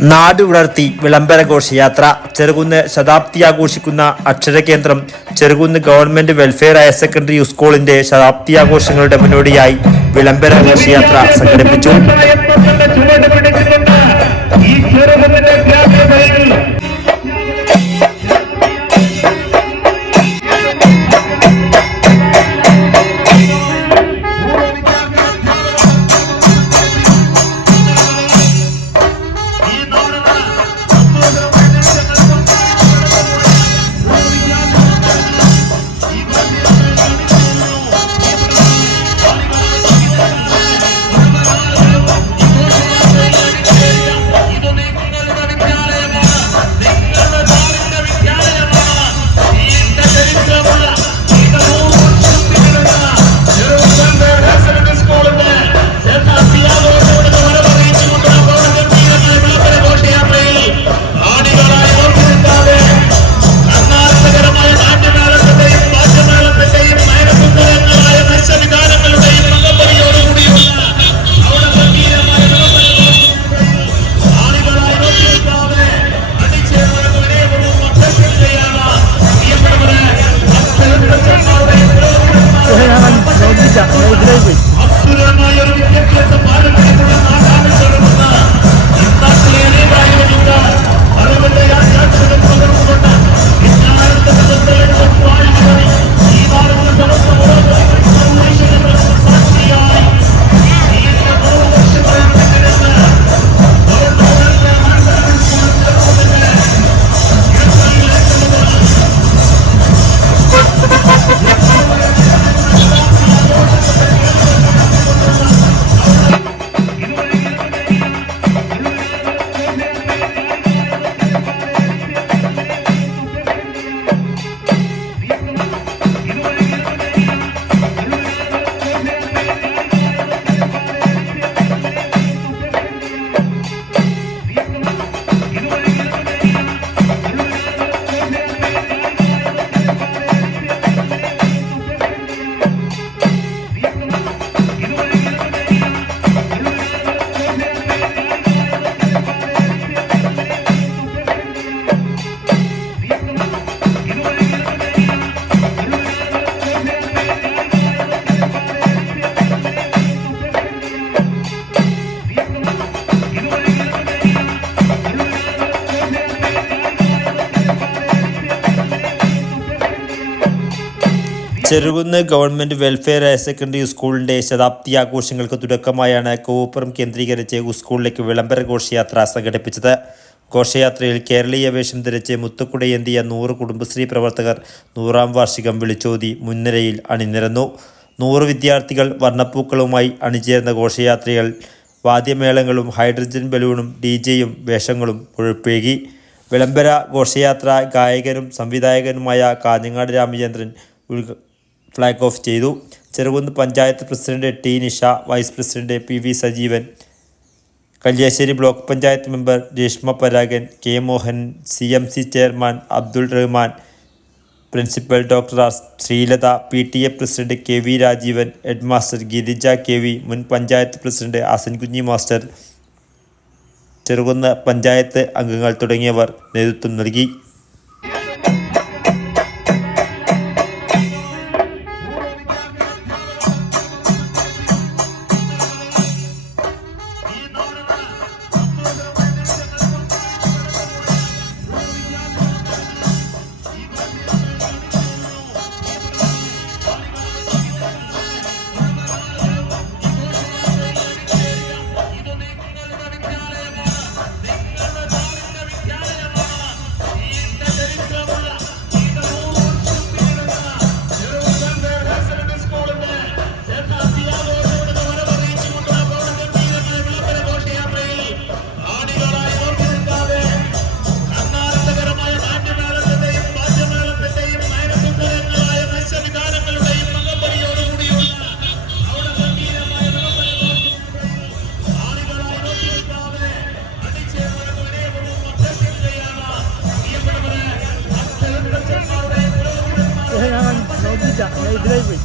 നാട് ഉണർത്തി വിളംബര ഘോഷയാത്ര. ചെറുകുന്ന് ശതാബ്ദി ആഘോഷിക്കുന്ന അക്ഷരകേന്ദ്രം Cherukunnu government welfare higher secondary സ്കൂളിന്റെ ശതാബ്ദി ആഘോഷങ്ങളുടെ മുന്നോടിയായി വിളംബര ഘോഷയാത്ര സംഘടിപ്പിച്ചു. Cherukunnu government welfare higher secondary സ്കൂളിന്റെ ശതാബ്ദി ആഘോഷങ്ങൾക്ക് തുടക്കമായാണ് കോവപ്പുറം കേന്ദ്രീകരിച്ച് സ്കൂളിലേക്ക് വിളംബര ഘോഷയാത്ര സംഘടിപ്പിച്ചത്. ഘോഷയാത്രയിൽ കേരളീയ വേഷം ധരിച്ച് മുത്തുക്കുടയേന്തിയ 100 കുടുംബശ്രീ പ്രവർത്തകർ 100ാം വാർഷികം വിളിച്ചോതി മുൻനിരയിൽ അണിനിരന്നു. 100 വിദ്യാർത്ഥികൾ വർണ്ണപ്പൂക്കളുമായി അണിചേർന്ന ഘോഷയാത്രയിൽ വാദ്യമേളങ്ങളും ഹൈഡ്രജൻ ബലൂണും DJ-യും വേഷങ്ങളും കൊഴുപ്പേകി. വിളംബര ഘോഷയാത്ര ഗായകനും സംവിധായകനുമായ കാഞ്ഞങ്ങാട് രാമചന്ദ്രൻ ഫ്ലാഗ് ഓഫ് ചെയ്തു. Cherukunnu panchayat president T. Nisha, vice president PV Sajeevan, Kalliasseri block panchayat member Reshma Paragan, K. Mohan, CMC chairman Abdul Rahman, principal doctor Sreelatha, PTA president KV Rajeevan, head master Girija KV, മുൻ പഞ്ചായത്ത് പ്രസിഡന്റ് ആസൻകുഞ്ഞി മാസ്റ്റർ, ചെറുകുന്ന് പഞ്ചായത്ത് അംഗങ്ങൾ തുടങ്ങിയവർ നേതൃത്വം നൽകി. ഇതിലേക്ക്